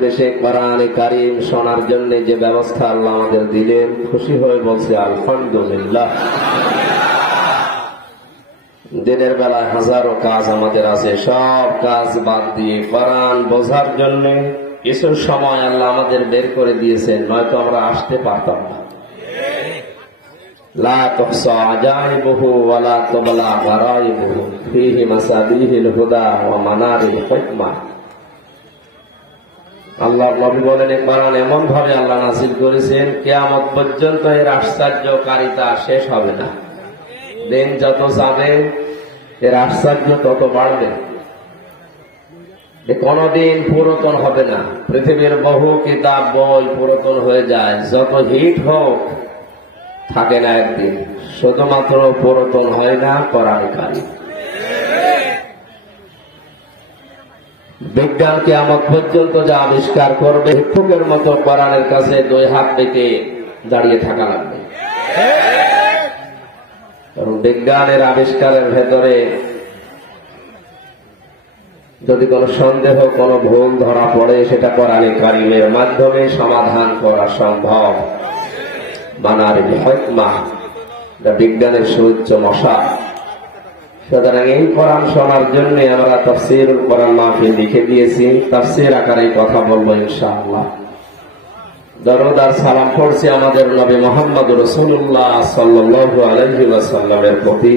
উদ্দেশ্যে কোরআনে কারীম শোনার জন্য যে ব্যবস্থা আল্লাহ আমাদের দিলেন, খুশি হয়ে বলছে আলহামদুলিল্লাহ। দিনের বেলায় হাজারো কাজ আমাদের আছে, সব কাজ বাদ দিয়ে কোরআন বোঝার জন্য কিছু সময় আল্লাহ আমাদের বের করে দিয়েছেন, নয়তো আমরা আসতে পারতাম না। লা তুহসা আজাইবুহু ওয়া লা তুবলা গারাইবুহু ফীহি মাসাবিহিল হুদা ওয়া মানারিল হিকমাহ। আল্লাহর নবী বলেন, কোরআন এমন ভাবে আল্লাহ নাযিল করেছেন, কিয়ামত পর্যন্ত এর আশ্চর্যকারিতা শেষ হবে না। দিন যত যাবে এর আশ্চর্য তত বাড়বে, কোনদিন পুরাতন হবে না। পৃথিবীর বহু কিতাব বই পুরাতন হয়ে যায়, যত হিট হোক থাকে না একদিন, শুধুমাত্র পুরাতন হয় না কোরআন কারীম। বিজ্ঞান কিয়ামত পর্যন্ত যা আবিষ্কার করবে, ভিক্ষুকের মতো কোরআনের কাছে দুই হাত পেতে দাঁড়িয়ে থাকা লাগবে। কারণ বিজ্ঞানের আবিষ্কারের ভেতরে যদি কোনো সন্দেহ, কোনো ভুল ধরা পড়ে, সেটা কোরআনে কারীমের মাধ্যমে সমাধান করা সম্ভব। মানারিল হিকমাহ, বিজ্ঞানের সুউচ্চ মশা। সুতরাং এই কোরআন শোনার জন্য আমরা তাফসীরুল কোরআন মাহফিল লিখে দিয়েছি, তাফসীর আকারে কথা বলবো ইনশাআল্লাহ। দরুদ আর সালাম পড়ছি আমাদের নবী মুহাম্মদ রাসূলুল্লাহ সাল্লাল্লাহু আলাইহি ওয়াসাল্লামের প্রতি।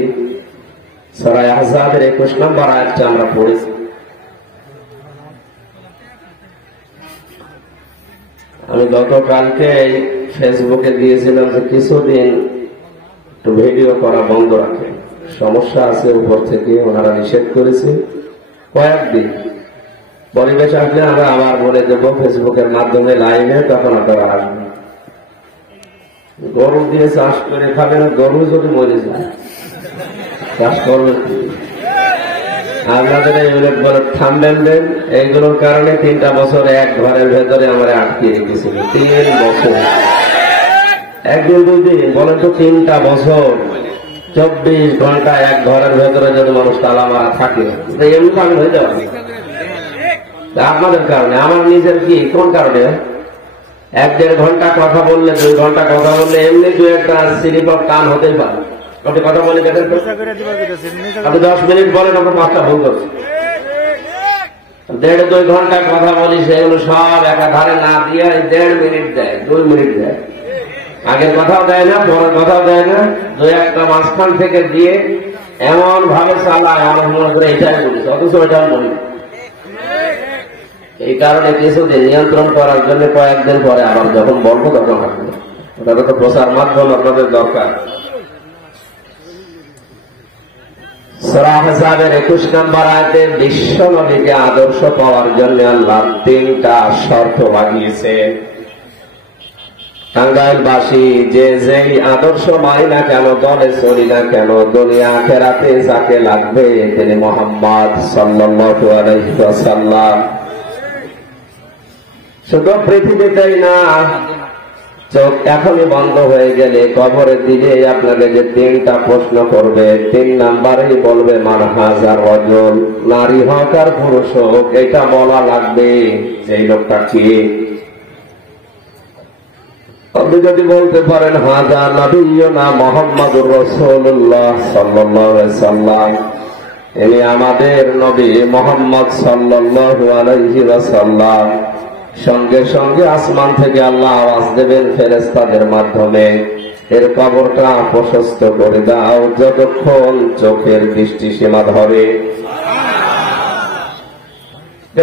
সূরা আহজাবের 21 নম্বর আয়াতটা আমরা পড়েছি। আমি গতকালকে ফেসবুকে দিয়েছিলাম যে কিছুদিন একটু ভিডিও করা বন্ধ রাখে, সমস্যা আছে উপর থেকে, ওনারা নিষেধ করেছে। কয়েকদিন পরিবেশ আসলে আমরা আবার বলে দেবো ফেসবুকের মাধ্যমে লাইভে, তখন আপনারা আসবেন। গরু দিয়ে চাষ করে খাবেন, গরু যদি মরে যায় চাষ করবেন। আপনাদের এইগুলো বলে থামবেন দেন, এইগুলোর কারণে 3টা বছর এক ঘরের ভেতরে আমরা আটকে রেখেছিল। 3 বছর, একদিন 2 দিন বলেন তো, 3টা বছর 24 ঘন্টা এক ঘরের ভেতরে যদি মানুষ তালা মারা থাকে, এমনি পাগল হয়ে যাবে। আপনাদের কারণে, আমার নিজের কি কোন কারণে 1-1.5 ঘন্টা কথা বললে, 2 ঘন্টা কথা বললে এমনি 2-একটা স্লিপ অফ টান হতেই পারে। আপনি কথা বলে গেছেন, আপনি 10 মিনিট বলেন, আমরা 5টা ভুল করছি। 1.5-2 ঘন্টা কথা বলি, সেগুলো সব একাধারে না দিয়ে 1.5 মিনিট দেয়, 2 মিনিট দেয়। আগের কথাও দেয় না, পরের কথাও দেয় না, 2-একটা মাঝখান থেকে দিয়ে এমন ভাবে চালায়, আমার মনে করে এটাই বলিস, অথচ এটাও বলি। এই কারণে কিছুদিন নিয়ন্ত্রণ করার জন্য কয়েকদিন পরে আবার যখন বলবো তখন আসবে। ওটা তো প্রচার মাধ্যম আপনাদের দরকার। সূরা আহজাবের 21 নম্বর আয়াতে বিশ্ব নবীকে আদর্শ পাওয়ার জন্য আল্লাহ 3টা শর্ত লাগিয়েছেন। টাঙ্গাইলবাসী যে যেই আদর্শ মানি না কেন, দলে চলি না কেন, দুনিয়া আখিরাতে যাকে লাগবে তিনি মুহাম্মদ সাল্লাল্লাহু আলাইহি ওয়াসাল্লাম। শুধু পৃথিবীতেই না, চোখ এখনই বন্ধ হয়ে গেলে কবরে দিলে আপনাকে যে 3টা প্রশ্ন করবে, 3 নাম্বারেই বলবে মান হাজার রাজুল, নারী হোক আর পুরুষ হোক, এটা বলা লাগবে সেই লোকটা কি। আপনি যদি বলতে পারেন হাজা নবিয়্যুনা মুহাম্মাদুর রাসূলুল্লাহ সাল্লাল্লাহু আলাইহি ওয়াসাল্লাম, ইনি আমাদের নবী মুহাম্মদ সাল্লাল্লাহু আলাইহি ওয়াসাল্লাম, সঙ্গে সঙ্গে আসমান থেকে আল্লাহ আওয়াজ দেবেন ফেরেশতাদের মাধ্যমে, এর কবরটা প্রশস্ত করে দাও যতক্ষণ চোখের দৃষ্টি সীমা ধরে,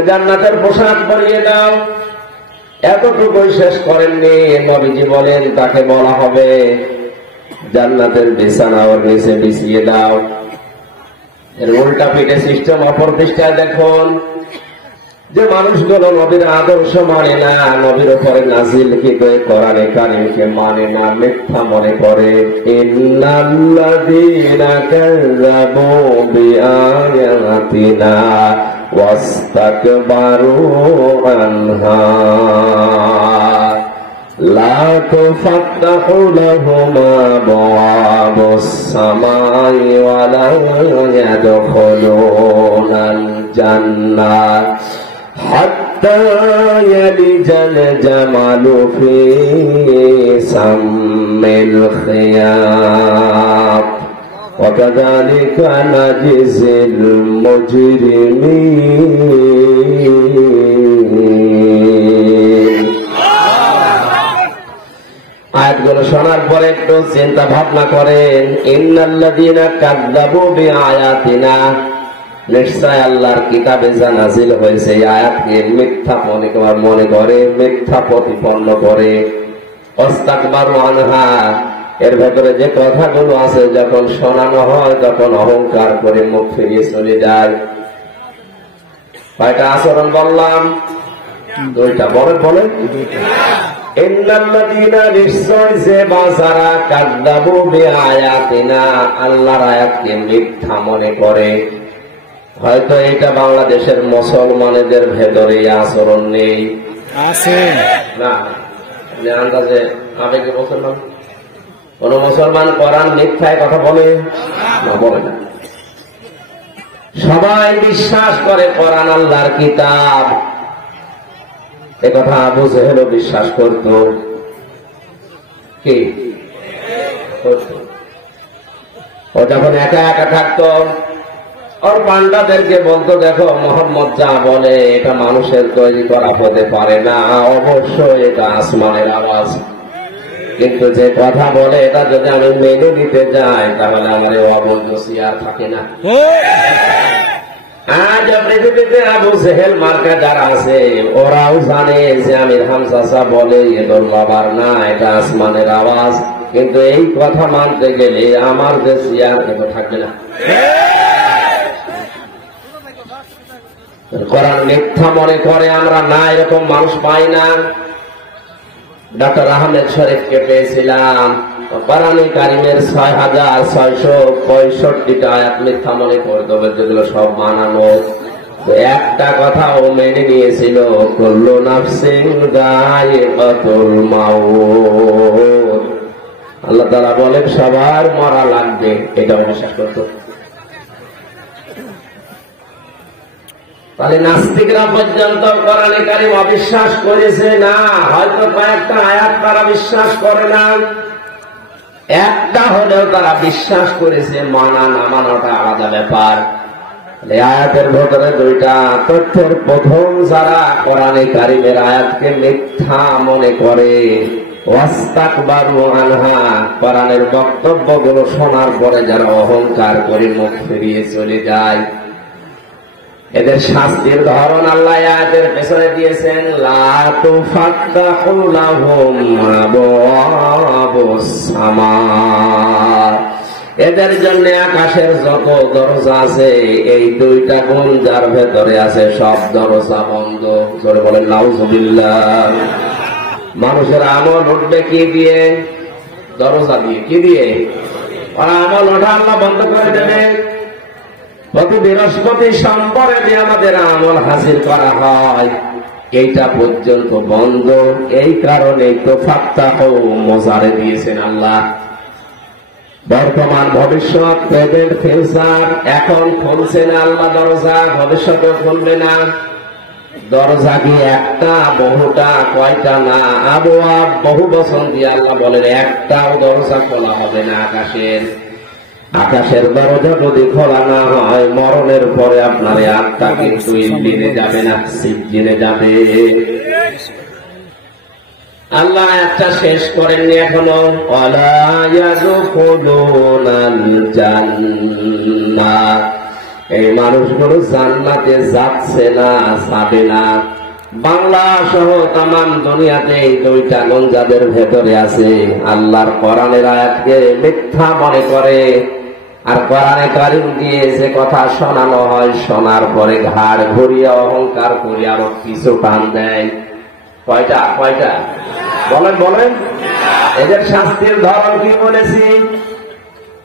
জান্নাতের পোশাক পরিয়ে দাও। এতটুকুই শেষ করেননি, নবীজি বলেন তাকে বলা হবে জান্নাতের বিছানা ওর নিচে বিছিয়ে দাও। এর উল্টা পিঠে সিস্টেম, অপর পৃষ্ঠায় দেখুন যে মানুষগুলো নবীর আদর্শ মানে না, নবীর উপরে নাযিলকৃত কোরআনে কারীমকে মানে না, মিথ্যা মনে করে। ইন্নাল্লাযীনা কাযযাবু বিআয়াতিনা ওয়াস্তাকবারু আনহা লা তুফাত্তাহু লাহুম আবওয়াবুস সামাই ওয়া লা ইয়াদখুলুনাল জান্নাহ হাত্তা হাত্তা ইয়ালিজাল জামালু ফি সাম্মিল খিয়াত ওয়া কাযালিকা নাজিজিল মুজরিমিন। আয়াতগুলো শোনার পরে একটু চিন্তা ভাবনা করেন। ইন্নাল্লাযীনা কাযযাবু বিআয়াতিনা, নিশ্চয় আল্লাহর কিতাবে যা নাজিল হয়েছে এই আয়াতকে মিথ্যা মনে করে, মিথ্যা প্রতিপন্ন করে। ওয়াস্তাকবারু আনহা, এর ভেতরে যে কথাগুলো আছে যখন শোনানো হয় তখন অহংকার করে মুখ ফিরিয়ে চলে যায়। কয়টা আচরণ বললাম? দুইটা। বলেন ইন্নাল্লাযীনা, নিশ্চয় যে বাজারা কাযযাবু বিআয়াতিনা, আল্লাহর আয়াতকে মিথ্যা মনে করে। হয়তো এটা বাংলাদেশের মুসলমানদের ভেতরে আচরণ নেই, আছে না? আন্দাজে আবেগে মুসলমান, কোন মুসলমান কোরআন মিথ্যায় কথা বলে না? বলে না। সবাই বিশ্বাস করে কোরআন আল্লাহর কিতাব। একথা আবু জেহেলও বিশ্বাস করত। কি ও যখন একা একা থাকতো, ওর পান্ডাদেরকে বলতো, দেখো মোহাম্মদ যা বলে এটা মানুষের তৈরি করা হতে পারে না, অবশ্যই এটা আসমানের আওয়াজ। কিন্তু যে কথা বলে এটা যদি আমি মেনে নিতে যাই তাহলে আমার অবৈধ সিয়ার থাকে না। আজ পৃথিবীতে আবু জেহেল মার্কা যারা আছে ওরাও জানে যে আমির হামজা বলে এদল বাবার না, এটা আসমানের আওয়াজ। কিন্তু এই কথা মানতে গেলে আমার যে সিয়ার এটা থাকবে না। কোরআন মিথ্যা মনে করে আমরা না, এরকম মানুষ পাই না। ডক্টর আহমেদ শরীফকে পেয়েছিলাম, কোরআনে কারিমের ৬,৬৬৫টা আয়াত মিথ্যা মনে করতে হবে, যেগুলো সব বানানো। একটা কথা ও মেনে নিয়েছিল, কুল্লু নাফসিন যায়িকাতুল মাউত। আল্লাহ তাআলা বলেন সবার মরা লাগবে, এটা বিশ্বাস করত। তাহলে নাস্তিকরা পর্যন্ত কোরআনে কারিম অবিশ্বাস করেছে না। হয়তো কয়েকটা আয়াত তারা বিশ্বাস করে না, একটা হলেও তারা বিশ্বাস করেছে। মানা না মানাটা আলাদা ব্যাপার। আয়াতের ভেতরে দুইটা তথ্যের প্রথম, যারা কোরআনে কারিমের আয়াতকে মিথ্যা মনে করে, ওয়াস্তাকবারু আনহা, কোরআনের বক্তব্যগুলো শোনার পরে যারা অহংকার করে মুখ ফিরিয়ে চলে যায়, এদের শাস্তির ধরন আল্লাহ আয়াতের পেছনে দিয়েছেন। লা তুফাত্তাহু লাহুম আবওয়াবুস সামা, এদের জন্য আকাশের যত দরজা আছে এই দুইটা গুণ যার ভেতরে আছে সব দরজা বন্ধ। জোরে বলেন নাউজুবিল্লাহ। মানুষের আমল উঠবে কি দিয়ে? দরজা দিয়ে। কি দিয়ে? ওরা আমল ওঠা আল্লাহ বন্ধ করে দেবে। প্রতি বৃহস্পতি সোমবারে যে আমাদের আমল হাসিল করা হয় এইটা পর্যন্ত বন্ধ। এই কারণে তো ফাত্তাহু মোজারে দিয়েছেন আল্লাহ। বর্তমান ভবিষ্যৎ, প্রেজেন্ট ফিউচার, এখন খুলছে না আল্লাহ দরজা, ভবিষ্যতেও খুলবে না। দরজা কি একটা, বহুটা, কয়টা না, আবওয়াব বহু বচন দিয়ে আল্লাহ বলেন একটাও দরজা খোলা হবে না আকাশের। আকাশের দরজা যদি খোলা না হয় মরণের পরে আপনার আত্মা কিন্তু ইল্লিনে যাবে না, সিজ্জিনে যাবে। আল্লাহ একটা শেষ করেননি এখনো। ওয়ালা ইয়াদখুলুনাল জান্নাহ, এই মানুষগুলো জান্নাতে যাচ্ছে না, যাবে না। বাংলা সহ তামাম দুনিয়াতে এই দুইটা গুণ যাদের ভেতরে আছে, আল্লাহর কোরআনের আয়াতকে মিথ্যা মনে করে আর কোরআনে কারিম দিয়ে যে কথা শোনানো হয় শোনার পরে ঘাড় ঘুরিয়ে অহংকার করে আরো কিছু টান দেয়। কয়টা? কয়টা? বলেন। এদের শাস্তির ধরন কি বলেছি?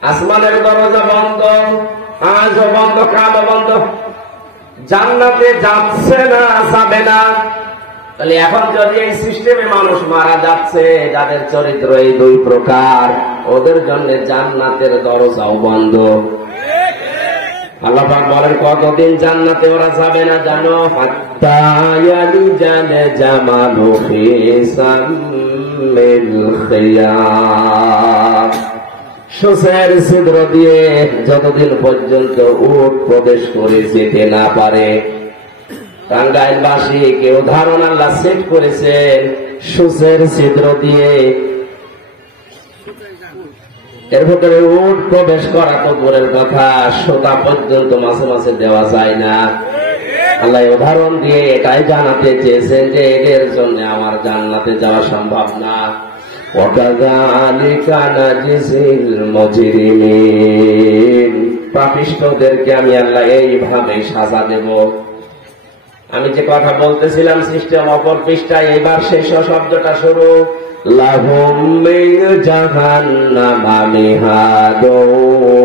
আসমানের দরজা বন্ধ, আজও বন্ধ, কালও বন্ধ। জান্নাতে যাচ্ছে না, যাবে না। তাহলে এখন যদি এই সিস্টেমে মানুষ মারা যাচ্ছে, যাদের চরিত্র এই দুই প্রকার, ওদের জন্য জান্নাতের দরজাও বন্ধ। আল্লাহ পাক বলেন কতদিন জান্নাতে ওরা যাবে না জানো? হাত্তা ইয়ালিজাল জামালু ফি সামিল খিয়াম, সূচের ছিদ্র দিয়ে যতদিন পর্যন্ত উট প্রবেশ করে যেতে না পারে। টাঙ্গাইলবাসী কেউ ধারণ আল্লাহ সেট করেছেন সূচের ছিদ্র দিয়ে, এর ভেতরে উট প্রবেশ করা তো দূরের কথা, সোতা পর্যন্ত মাঝে মাঝে দেওয়া যায় না। আল্লাহ উদাহরণ দিয়ে এটাই জানাতে চেয়েছেন যে এদের জন্য আমার জান্নাতে যাওয়া সম্ভব না। ওয়াকাযালিকা নাজিজিল মুজরিমিন, পাপিষ্ঠদেরকে আমি আল্লাহ এইভাবে সাজা দেব। আমি যে কথা বলতেছিলাম সিস্টেম অপর পৃষ্ঠায়, এবার শেষ শব্দটা শুরু। লাহুম মিন জাহান্নামা মিহাদু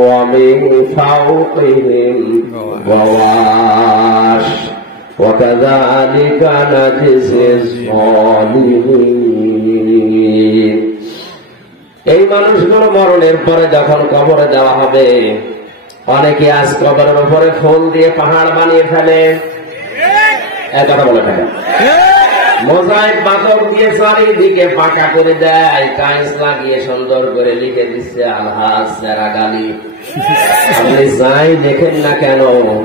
ওয়া মিন ফাওকিহিম গাওয়াশ ওয়া কাযালিকা নাজিজিজ যালিমিন। এই মানুষগুলো মরণের পরে যখন কবরে দেওয়া হবে, অনেকে আজ কবরের উপরে ফুল দিয়ে পাহাড় বানিয়ে ফেলে, এক কথা বলে থাকে, মোজাইক পাথর দিয়ে চারিদিকে পাকা করে দেয়, টাইলস লাগিয়ে সুন্দর করে লিখে দিচ্ছে আলহাজ সেরাগালি। আপনি যাই দেখেন না কেন,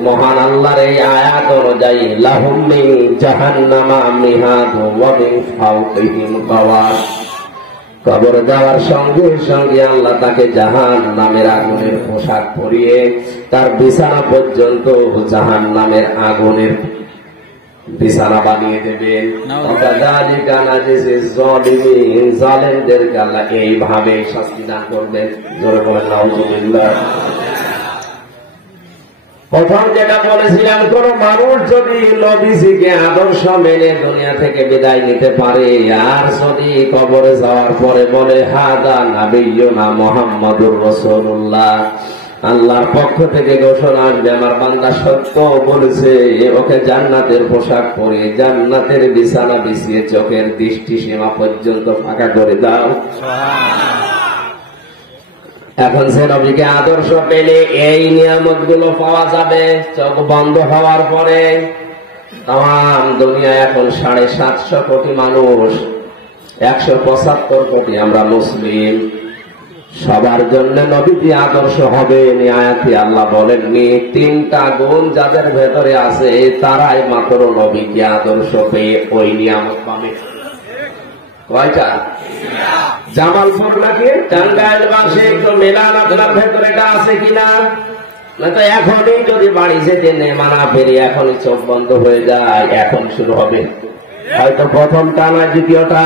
মহান আল্লাহর এই আয়াত অনুযায়ী লাহুম মিন জাহান্নামা মিহাদু ওয়া মিন ফাওকিহিম গাওয়াশ, কবর দেওয়ার সঙ্গে সঙ্গে আল্লাহ তাকে জাহান্নামের আগুনের পোশাক পরিয়ে তার বিছানা পর্যন্ত জাহান্নামের আগুনের বিছানা বানিয়ে দেবেন। জালেমদেরকে আল্লাহ এইভাবে শাস্তি দান করবেন। জোরে বলেন নাউযুবিল্লাহ। প্রথম যেটা বলেছিলাম, কোন মানুষ যদি নবীজিকে আদর্শ মেনে দুনিয়া থেকে বিদায় নিতে পারে, আর যদি কবরে যাওয়ার পরে বলে হাদা নাবিয়্যুনা মুহাম্মাদুর রাসূলুল্লাহ, আল্লাহর পক্ষ থেকে ঘোষণা আসবে আমার বান্দা সত্য বলেছে, ওকে জান্নাতের পোশাক পরে জান্নাতের বিছানা বিছিয়ে চোখের দৃষ্টি সীমা পর্যন্ত ফাঁকা করে দাও। এখন সে নবীকে আদর্শ পেলে এই নিয়ামত গুলো পাওয়া যাবে। চোখ বন্ধ হওয়ার পরে তাম দুনিয়া এখন 750 কোটি মানুষ, 175 কোটি আমরা মুসলিম, সবার জন্য নবীজি আদর্শ হবে। আয়াতে আল্লাহ বলেননি, 3টা গুণ যাদের ভেতরে আছে তারাই মাত্র নবীকে আদর্শ পেয়ে ওই নিয়ামত পাবে। কয়টা? জামালপুর নাকি টাঙ্গাইলবাসী একটু মেলান, আপনার ভেতরে এটা আছে কিনা? না তো এখনই যদি বাড়ি যেতে নেমা না পেরে এখনই চোখ বন্ধ হয়ে যায়, এখন শুরু হবে। হয়তো প্রথমটা না দ্বিতীয়টা,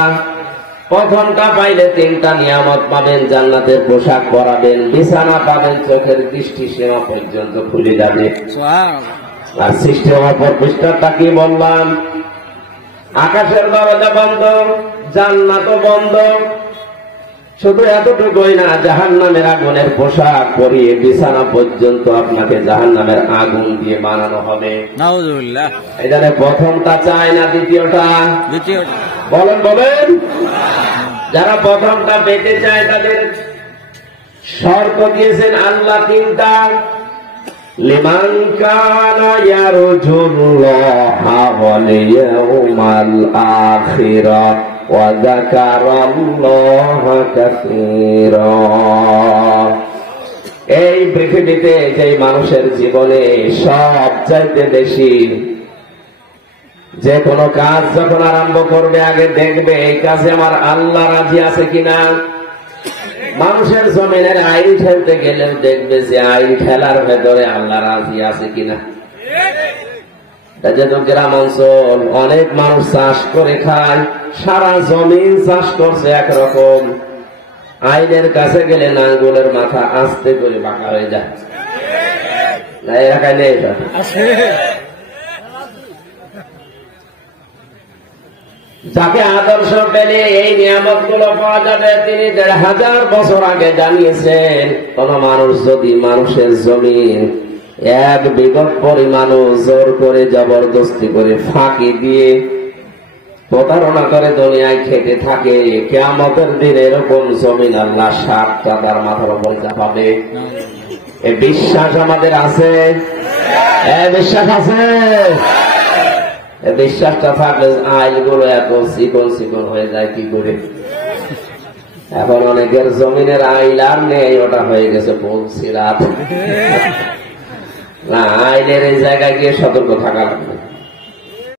প্রথমটা পাইলে 3টা নিয়ামত পাবেন, জান্নাতের পোশাক পরাবেন, বিছানা পাবেন, চোখের দৃষ্টি সীমা পর্যন্ত খুলে যাবে। আর সিস্টেম অপর পৃষ্ঠাটা কি বললাম? আকাশের দরজা বন্ধ, জান্নাতও বন্ধ। শুধু এতটুকুই না, জাহান্নামের আগুনের পোশাক পরিয়ে বিছানা পর্যন্ত আপনাকে জাহান্নামের আগুন দিয়ে বানানো হবে। নাউযুবিল্লাহ। এখানে প্রথমটা চায় না দ্বিতীয়টা? দ্বিতীয়টা। বলেন বলেন। যারা প্রথমটা পেতে চায় তাদের শর্ত দিয়েছেন আল্লাহ 3টা। লিমান কানা ইয়ারজুল্লাহা ওয়াল ইয়াউমাল আখিরা ওয়া যাকারাল্লাহা কাসীরা। এই পৃথিবীতে যে মানুষের জীবনে সব চাইতে বেশি যে কোনো কাজ যখন আরম্ভ করবে, আগে দেখবে এই কাজে আমার আল্লাহ রাজি আছে কিনা। মানুষের জমিনের আইন ঠেলতে গেলেও দেখবে যে আইন ঠেলার ভেতরে আল্লাহ রাজি আছে কিনা। যেহেতু গ্রাম অঞ্চল, অনেক মানুষ চাষ করে খায়, সারা জমিন চাষ করছে একরকম, আইনের কাছে গেলে নাঙ্গলের মাথা আস্তে করে বাঁকা হয়ে যায়। না এলাকায় নেই এটা? যাকে আদর্শ পেলে এই নিয়ামত গুলো পাওয়া যাবে, তিনি 1500 বছর আগে জানিয়েছেন। কোন মানুষ যদি মানুষের জমিন 1 বিঘত পরিমাণ জোর করে জবরদস্তি করে ফাঁকি দিয়ে প্রতারণা করে দুনিয়ায় খেতে থাকে, কিয়ামতের দিন এরকম জমিন আল্লাহ 7টা তার মাথার উপর চাপাবে। এই বিশ্বাস আমাদের আছে, বিশ্বাস আছে। এই বিশ্বাসটা থাকলে আইলগুলো এত চিকন চিকন হয়ে যায় কি করে। এখন অনেকের জমিনের আইল আর নেই, ওটা হয়ে গেছে বলছিলাম না। আইলের এই জায়গায় গিয়ে সতর্ক থাকা লাগবে।